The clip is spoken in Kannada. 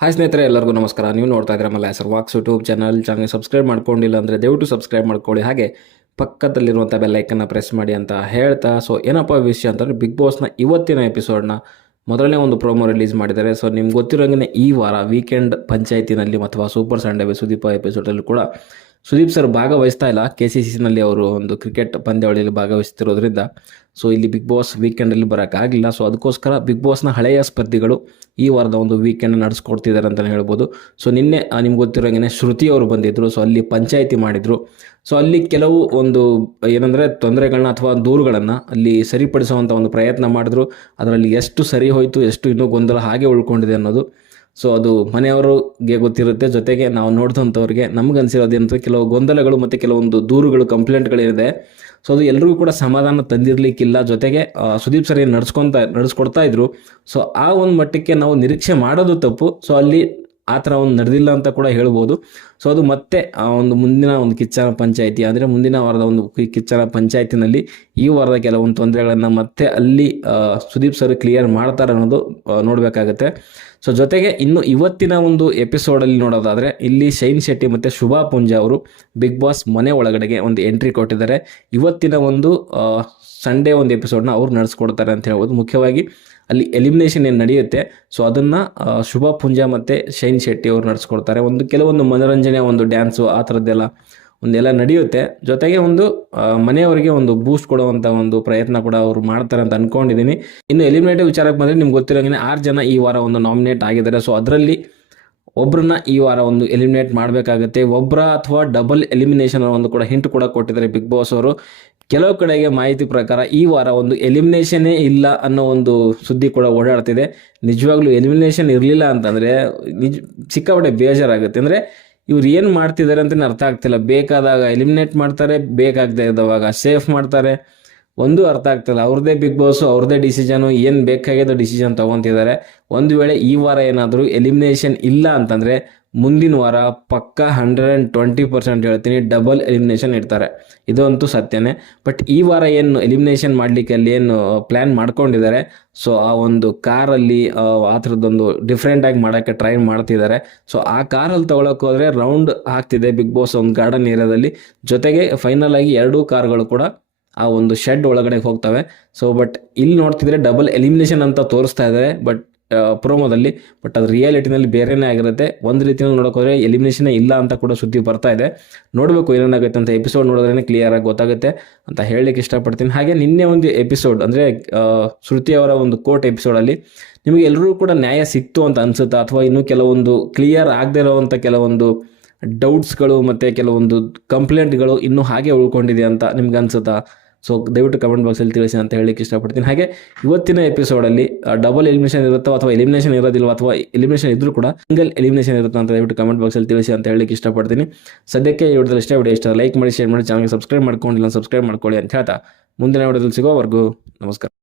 ಹಾಯ್ ಸ್ನೇಹಿತರೆ, ಎಲ್ಲರಿಗೂ ನಮಸ್ಕಾರ. ನೀವು ನೋಡ್ತಾ ಇದ್ದೀರಾ ಹೆಸರು Vox YouTube channel channel subscribe ಮಾಡ್ಕೊಂಡಿಲ್ಲ ಅಂದರೆ ದಯವಿಟ್ಟು ಸಬ್ಸ್ಕ್ರೈಬ್ ಮಾಡ್ಕೊಳ್ಳಿ. ಹಾಗೆ ಪಕ್ಕದಲ್ಲಿರುವಂಥ ಬೆಲ್ಲೈಕನ್ನು ಪ್ರೆಸ್ ಮಾಡಿ ಅಂತ ಹೇಳ್ತಾ. ಸೊ ಏನಪ್ಪ ವಿಷಯ ಅಂತಂದರೆ ಬಿಗ್ ಬಾಸ್ನ ಇವತ್ತಿನ ಎಪಿಸೋಡ್ನ ಮೊದಲನೇ ಒಂದು ಪ್ರೋಮೋ ರಿಲೀಸ್ ಮಾಡಿದ್ದಾರೆ. ಸೊ ನಿಮ್ಗೆ ಗೊತ್ತಿರೋಂಗೆ ಈ ವಾರ ವೀಕೆಂಡ್ ಪಂಚಾಯತಿನಲ್ಲಿ ಅಥವಾ ಸೂಪರ್ ಸಂಡೇ ಸುದೀಪ ಎಪಿಸೋಡಲ್ಲೂ ಕೂಡ ಸುದೀಪ್ ಸರ್ ಭಾಗವಹಿಸ್ತಾ ಇಲ್ಲ. ಕೆ ಸಿ ಸಿನಲ್ಲಿ ಅವರು ಒಂದು ಕ್ರಿಕೆಟ್ ಪಂದ್ಯಾವಳಿಯಲ್ಲಿ ಭಾಗವಹಿಸ್ತಿರೋದ್ರಿಂದ ಸೊ ಇಲ್ಲಿ ಬಿಗ್ ಬಾಸ್ ವೀಕೆಂಡಲ್ಲಿ ಬರೋಕ್ಕಾಗಲಿಲ್ಲ ಸೊ ಅದಕ್ಕೋಸ್ಕರ ಬಿಗ್ ಬಾಸ್ನ ಹಳೆಯ ಸ್ಪರ್ಧಿಗಳು ಈ ವಾರದ ಒಂದು ವೀಕೆಂಡ್ ನಡೆಸ್ಕೊಡ್ತಿದ್ದಾರೆ ಅಂತಲೇ ಹೇಳ್ಬೋದು. ಸೊ ನಿನ್ನೆ ನಿಮ್ಗೆ ಗೊತ್ತಿರೋಂಗೆ ಶ್ರುತಿ ಅವರು ಬಂದಿದ್ದರು ಸೊ ಅಲ್ಲಿ ಪಂಚಾಯಿತಿ ಮಾಡಿದರು. ಸೊ ಅಲ್ಲಿ ಕೆಲವು ಒಂದು, ಏನಂದರೆ ತೊಂದರೆಗಳನ್ನ ಅಥವಾ ದೂರುಗಳನ್ನು ಅಲ್ಲಿ ಸರಿಪಡಿಸುವಂಥ ಒಂದು ಪ್ರಯತ್ನ ಮಾಡಿದ್ರು. ಅದರಲ್ಲಿ ಎಷ್ಟು ಸರಿ ಹೋಯಿತು, ಎಷ್ಟು ಇನ್ನೂ ಗೊಂದಲ ಹಾಗೆ ಉಳ್ಕೊಂಡಿದೆ ಅನ್ನೋದು ಸೊ ಅದು ಮನೆಯವರಿಗೆ ಗೊತ್ತಿರುತ್ತೆ. ಜೊತೆಗೆ ನಾವು ನೋಡಿದಂಥವ್ರಿಗೆ ನಮ್ಗೆ ಅನ್ಸಿರೋದಂತ ಕೆಲವು ಗೊಂದಲಗಳು ಮತ್ತು ಕೆಲವೊಂದು ದೂರುಗಳು, ಕಂಪ್ಲೇಂಟ್ಗಳಿದೆ. ಸೊ ಅದು ಎಲ್ರಿಗೂ ಕೂಡ ಸಮಾಧಾನ ತಂದಿರಲಿಕ್ಕಿಲ್ಲ. ಜೊತೆಗೆ ಸುದೀಪ್ ಸರ್ ಏನು ನಡ್ಸ್ಕೊತಾ, ನಡ್ಸ್ಕೊಡ್ತಾ ಇದ್ರು. ಸೊ ಆ ಒಂದು ಮಟ್ಟಕ್ಕೆ ನಾವು ನಿರೀಕ್ಷೆ ಮಾಡೋದು ತಪ್ಪು. ಸೊ ಅಲ್ಲಿ ಆ ಥರ ಒಂದು ನಡೆದಿಲ್ಲ ಅಂತ ಕೂಡ ಹೇಳ್ಬೋದು. ಸೊ ಅದು ಮತ್ತೆ, ಆ, ಒಂದು ಮುಂದಿನ ಒಂದು ಕಿಚ್ಚನ ಪಂಚಾಯಿತಿ. ಅಂದರೆ ಮುಂದಿನ ವಾರದ ಒಂದು ಕಿಚ್ಚನ ಪಂಚಾಯತಿನಲ್ಲಿ ಈ ವಾರದ ಕೆಲವೊಂದು ತೊಂದರೆಗಳನ್ನು ಮತ್ತೆ ಅಲ್ಲಿ ಸುದೀಪ್ ಸರ್ ಕ್ಲಿಯರ್ ಮಾಡ್ತಾರೆ ಅನ್ನೋದು ನೋಡಬೇಕಾಗತ್ತೆ. ಸೊ ಜೊತೆಗೆ ಇನ್ನು ಇವತ್ತಿನ ಒಂದು ಎಪಿಸೋಡಲ್ಲಿ ನೋಡೋದಾದರೆ, ಇಲ್ಲಿ ಶೈನ್ ಶೆಟ್ಟಿ ಮತ್ತು ಶುಭಾ ಪುಂಜಾ ಅವರು ಬಿಗ್ ಬಾಸ್ ಮನೆ ಒಳಗಡೆಗೆ ಒಂದು ಎಂಟ್ರಿ ಕೊಟ್ಟಿದ್ದಾರೆ. ಇವತ್ತಿನ ಒಂದು ಸಂಡೇ ಒಂದು ಎಪಿಸೋಡ್ನ ಅವ್ರು ನಡೆಸ್ಕೊಡ್ತಾರೆ ಅಂತ ಹೇಳ್ಬೋದು. ಮುಖ್ಯವಾಗಿ ಅಲ್ಲಿ ಎಲಿಮಿನೇಷನ್ ಏನು ನಡೆಯುತ್ತೆ? ಸೊ ಅದನ್ನು ಶುಭಾ ಪುಂಜ ಮತ್ತು ಶೈನ್ ಶೆಟ್ಟಿ ಅವರು ನಡೆಸ್ಕೊಡ್ತಾರೆ. ಒಂದು ಕೆಲವೊಂದು ಮನೋರಂಜನೆ, ಒಂದು ಡ್ಯಾನ್ಸು ಆ ಥರದ್ದೆಲ್ಲ ಒಂದೆಲ್ಲ ನಡೆಯುತ್ತೆ. ಜೊತೆಗೆ ಒಂದು ಮನೆಯವರಿಗೆ ಒಂದು ಬೂಸ್ಟ್ ಕೊಡುವಂಥ ಒಂದು ಪ್ರಯತ್ನ ಕೂಡ ಅವರು ಮಾಡ್ತಾರೆ ಅಂತ ಅನ್ಕೊಂಡಿದ್ದೀನಿ ಇನ್ನು ಎಲಿಮಿನೇಟಿವ್ ವಿಚಾರಕ್ಕೆ ಬಂದರೆ ನಿಮ್ಗೆ ಗೊತ್ತಿರೋಂಗೆ ಆರು ಜನ ಈ ವಾರ ಒಂದು ನಾಮಿನೇಟ್ ಆಗಿದ್ದಾರೆ. ಸೊ ಅದರಲ್ಲಿ ಒಬ್ಬರನ್ನ ಈ ವಾರ ಒಂದು ಎಲಿಮಿನೇಟ್ ಮಾಡಬೇಕಾಗುತ್ತೆ. ಒಬ್ಬರ ಅಥವಾ ಡಬಲ್ ಎಲಿಮಿನೇಷನ್ ಒಂದು ಕೂಡ ಹಿಂಟ್ ಕೂಡ ಕೊಟ್ಟಿದ್ದಾರೆ ಬಿಗ್ ಬಾಸ್ ಅವರು. ಕೆಲವು ಕಡೆಗೆ ಮಾಹಿತಿ ಪ್ರಕಾರ ಈ ವಾರ ಒಂದು ಎಲಿಮಿನೇಷನೇ ಇಲ್ಲ ಅನ್ನೋ ಒಂದು ಸುದ್ದಿ ಕೂಡ ಓಡಾಡ್ತಿದೆ. ನಿಜವಾಗ್ಲೂ ಎಲಿಮಿನೇಷನ್ ಇರಲಿಲ್ಲ ಅಂತಂದರೆ ನಿಜ ಸಿಕ್ಕಾಪಟ್ಟೆ ಬೇಜಾರಾಗುತ್ತೆ. ಅಂದರೆ ಇವ್ರು ಏನು ಮಾಡ್ತಿದ್ದಾರೆ ಅಂತಲೇ ಅರ್ಥ ಆಗ್ತಿಲ್ಲ. ಬೇಕಾದಾಗ ಎಲಿಮಿನೇಟ್ ಮಾಡ್ತಾರೆ, ಬೇಕಾಗದೆ ಇದ್ದವಾಗ ಸೇಫ್ ಮಾಡ್ತಾರೆ. ಒಂದು ಅರ್ಥ ಆಗ್ತಿಲ್ಲ. ಅವ್ರದೇ ಬಿಗ್ ಬಾಸು ಅವ್ರದ್ದೇ ಡಿಸಿಷನು ಏನು ಬೇಕಾಗಿದ್ದ ಡಿಸಿಷನ್ ತೊಗೊತಿದ್ದಾರೆ. ಒಂದು ವೇಳೆ ಈ ವಾರ ಏನಾದರೂ ಎಲಿಮಿನೇಷನ್ ಇಲ್ಲ ಅಂತಂದರೆ ಮುಂದಿನ ವಾರ ಪಕ್ಕ ಹಂಡ್ರೆಡ್ ಆ್ಯಂಡ್ ಟ್ವೆಂಟಿ ಪರ್ಸೆಂಟ್ ಹೇಳ್ತೀನಿ ಡಬಲ್ ಎಲಿಮಿನೇಷನ್ ಇಡ್ತಾರೆ. ಇದಂತೂ ಸತ್ಯನೇ. ಬಟ್ ಈ ವಾರ ಏನು ಎಲಿಮಿನೇಷನ್ ಮಾಡಲಿಕ್ಕೆ ಅಲ್ಲಿ ಏನು ಪ್ಲ್ಯಾನ್ ಮಾಡ್ಕೊಂಡಿದ್ದಾರೆ? ಸೊ ಆ ಒಂದು ಕಾರಲ್ಲಿ ಆ ಥರದ್ದೊಂದು ಡಿಫ್ರೆಂಟಾಗಿ ಮಾಡೋಕ್ಕೆ ಟ್ರೈ ಮಾಡ್ತಿದ್ದಾರೆ. ಸೊ ಆ ಕಾರಲ್ಲಿ ತೊಗೊಳಕ್ಕೆ ಹೋದರೆ ರೌಂಡ್ ಆಗ್ತಿದೆ ಬಿಗ್ ಬಾಸ್ ಒಂದು ಗಾರ್ಡನ್ ಏರಿಯಾದಲ್ಲಿ ಜೊತೆಗೆ ಫೈನಲ್ ಆಗಿ ಎರಡೂ ಕಾರ್ಗಳು ಕೂಡ ಆ ಒಂದು ಶೆಡ್ ಒಳಗಡೆ ಹೋಗ್ತವೆ. ಸೊ ಬಟ್ ಇಲ್ಲಿ ನೋಡ್ತಿದ್ರೆ ಡಬಲ್ ಎಲಿಮಿನೇಷನ್ ಅಂತ ತೋರಿಸ್ತಾ ಇದ್ದಾರೆ ಬಟ್ ಪ್ರೋಮೋದಲ್ಲಿ. ಬಟ್ ಅದು ರಿಯಾಲಿಟಿನಲ್ಲಿ ಬೇರೆನೇ ಆಗಿರುತ್ತೆ. ಒಂದು ರೀತಿಯಲ್ಲಿ ನೋಡೋಕೆ ಹೋದರೆ ಎಲಿಮಿನೇಷನ್ ಇಲ್ಲ ಅಂತ ಕೂಡ ಸುದ್ದಿ ಬರ್ತಾ ಇದೆ. ನೋಡಬೇಕು ಏನೇನಾಗುತ್ತೆ ಅಂತ ಎಪಿಸೋಡ್ ನೋಡಿದ್ರೇ ಕ್ಲಿಯರ್ ಆಗಿ ಗೊತ್ತಾಗುತ್ತೆ ಅಂತ ಹೇಳಲಿಕ್ಕೆ ಇಷ್ಟಪಡ್ತೀನಿ. ಹಾಗೆ ನಿನ್ನೆ ಒಂದು ಎಪಿಸೋಡ್ ಅಂದರೆ ಶ್ರುತಿ ಅವರ ಒಂದು ಕೋರ್ಟ್ ಎಪಿಸೋಡಲ್ಲಿ ನಿಮಗೆ ಎಲ್ಲರೂ ಕೂಡ ನ್ಯಾಯ ಸಿಕ್ತು ಅಂತ ಅನಿಸುತ್ತಾ? ಅಥವಾ ಇನ್ನೂ ಕೆಲವೊಂದು ಕ್ಲಿಯರ್ ಆಗದೇ ಇರೋವಂಥ ಕೆಲವೊಂದು ಡೌಟ್ಸ್ಗಳು ಮತ್ತು ಕೆಲವೊಂದು ಕಂಪ್ಲೇಂಟ್ಗಳು ಇನ್ನೂ ಹಾಗೆ ಉಳ್ಕೊಂಡಿದೆ ಅಂತ ನಿಮ್ಗೆ ಅನ್ಸುತ್ತಾ? ಸೊ ದಯವಿಟ್ಟು ಕಮೆಂಟ್ ಬಾಕ್ಸಲ್ಲಿ ತಿಳಿಸಿ ಅಂತ ಹೇಳಿಕ್ಕೆ ಇಷ್ಟಪಡ್ತೀನಿ. ಹಾಗೆ ಇವತ್ತಿನ ಎಪಿಸೋಡಲ್ಲಿ ಡಬಲ್ ಎಲಿಮಿನೇಷನ್ ಇರುತ್ತೋ ಅಥವಾ ಎಲಿಮಿನೇಷನ್ ಇರೋದಿಲ್ಲ ಅಥವಾ ಎಲಿಮಿನೇಷನ್ ಇದ್ರೂ ಕೂಡ ಸಿಂಗಲ್ ಎಲಿಮಿನೇಷನ್ ಇರುತ್ತೋ ಅಂತ ದಯವಿಟ್ಟು ಕಮೆಂಟ್ ಬಾಕ್ಸಲ್ಲಿ ತಿಳಿಸಿ ಅಂತ ಹೇಳಿಕ್ಕೆ ಇಷ್ಟಪಡ್ತೀನಿ. ಸದ್ಯಕ್ಕೆ ಈ ವಿಡಿಯೋದಲ್ಲಿ ಇಷ್ಟ ವಿಡಿಯೋ, ಇಷ್ಟ ಲೈಕ್ ಮಾಡಿ ಶೇರ್ ಮಾಡಿ ಚಾನಲ್ಗೆ ಸಬ್ಸ್ಕ್ರೈಬ್ ಮಾಡ್ಕೊಂಡಿಲ್ಲ ಸಬ್ಸ್ಕ್ರೈಬ್ ಮಾಡ್ಕೊಳ್ಳಿ ಅಂತ ಹೇಳ್ತಾ ಮುಂದಿನ ವಿಡಿಯೋದಲ್ಲಿ ಸಿಗೋವರೆಗೂ ನಮಸ್ಕಾರ.